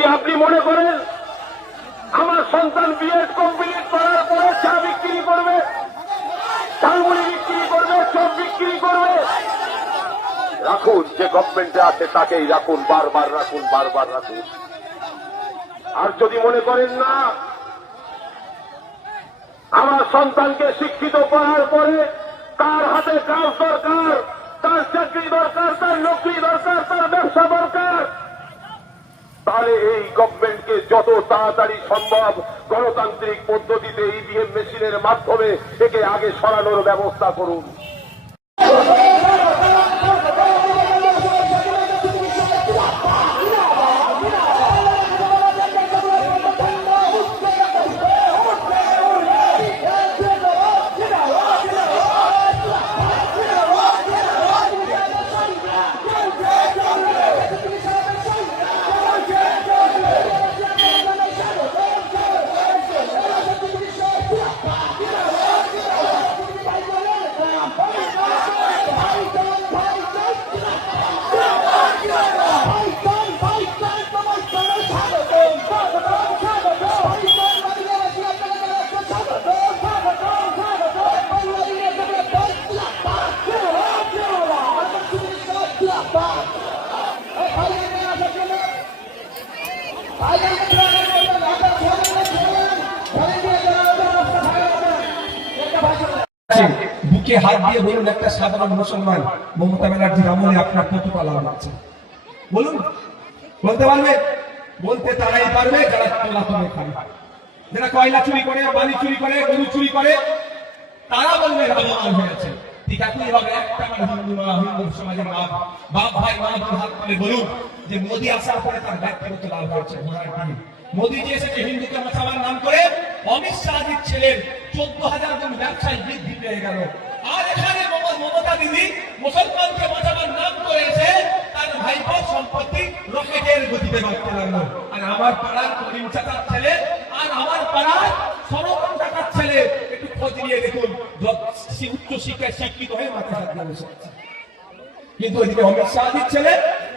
যদি আপনি মনে করেন আমার সন্তান বিএড কমপ্লিট করার পরে চা বিক্রি করবে, ঝালমুড়ি বিক্রি করবে, চপ বিক্রি করবে, রাখুন। যে গভর্নমেন্টে আছে তাকেই রাখুন, বারবার রাখুন, বারবার রাখুন। আর যদি মনে করেন না আমার সন্তানকে শিক্ষিত করার পরে তার হাতে কাজ দরকার, তার চাকরি দরকার, তার নকরি দরকার, তার ব্যবসা দরকার, তাহলে এই গভর্নমেন্টকে যত তাড়াতাড়ি সম্ভব গণতান্ত্রিক পদ্ধতিতে ইভিএম মেশিনের মাধ্যমে একে আগে সরানোর ব্যবস্থা করুন। বুকে হাত দিয়ে বলুন, একটা সাধারণ মুসলমান মমতা ব্যানার্জির আমলে আপনার কতটা লাভ আছে বলুন? বলতে পারবে? বলতে তারাই পারবে যারা তোলাতলে খাবে, যারা কয়লা চুরি করে, বালি চুরি করে, গরু চুরি করে, তারা বলবে লাভবান হয়েছে। ঠিক একই ভাবে একটা হিন্দু সমাজের বাপ ভাই মা হাত করে বলুন যে মোদী আসার পরে তার ব্যক্তিগত লাভ হয়েছে। মোদী যে এসেছে হিন্দুকে বাঁচাবার নাম করে, অমিত শাহজির ছেলের 14,000 জন ব্যবসায়ী বৃদ্ধি পেয়ে গেল। আর এখানে মমতা দিদি মুসলমানকে বাঁচাবার নাম করেছে, তার ভাইপোর সম্পত্তি রকেটের গতিতে বাড়তে লাগলো। আর আমার পাড়ার করিম চাচার ছেলে আর আমার পাড়ার সরবন চাচার ছেলে একটু খোঁজ নিয়ে দেখুন, উচ্চ শিক্ষায় শিক্ষিত হয়ে মাথা হাত দিয়ে বসে আছে। কিন্তু ওইদিকে অমিত শাহজির ছেলে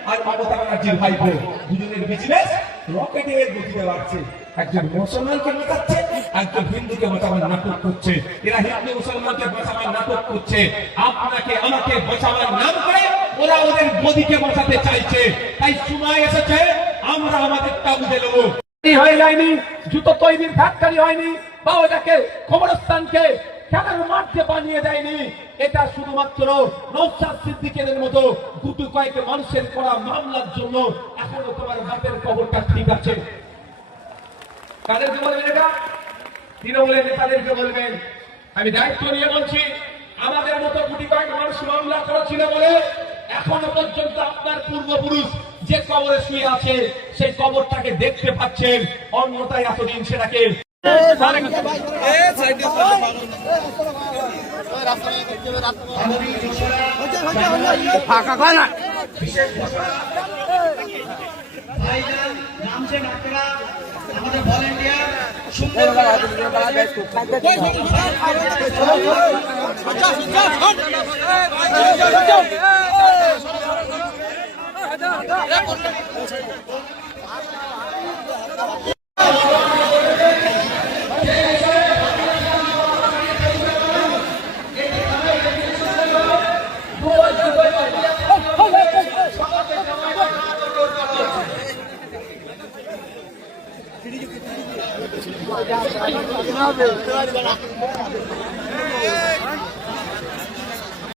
আর মমতা ব্যানার্জির ভাইপো দুজনের বিজনেস রকেটের গতিতে বাড়ছে। একজন মুসলমানকে বাঁচাচ্ছে, একজন হিন্দুকে বাঁচাবার নাটক করছে। এরা হিন্দু মুসলমানকে বাঁচাবার নাটক করছে, আপনাকে আমাকে বাঁচাবার নাম করে ওরা ওদের গদিকে বাঁচাতে চাইছে। তাই সময় এসেছে আমরা আমাদেরটা বুঝে নেব। হয়ে যায়নি, জুতো তৈরির ফ্যাক্টরি হয়নি, বা ওটাকে কবরস্থানকে খেলার মাঠে বানিয়ে দেয়নি। এটা শুধুমাত্র নওশাদ সিদ্দিকীর মতো দুটো কয়েক মানুষের করা মামলার জন্য। এখনো তোমার বাপের কবরটা ঠিক আছে। কাদেরকে বলবেন এটা? তৃণমূলের নেতাদেরকে বলবেন। আমি দায়িত্ব নিয়ে বলছি, আমাদের মতো কোটি কয়েক মানুষ মামলা করেছিল বলে এখনো পর্যন্ত আপনার পূর্বপুরুষ যে কবরে শুয়ে আছে সেই কবরটাকে দেখতে পাচ্ছেন, অন্যথায় এতদিন সেটাকে ফাঁকা কয় না। আমাদের ভলেন্টিয়ার সুন্দর হবে।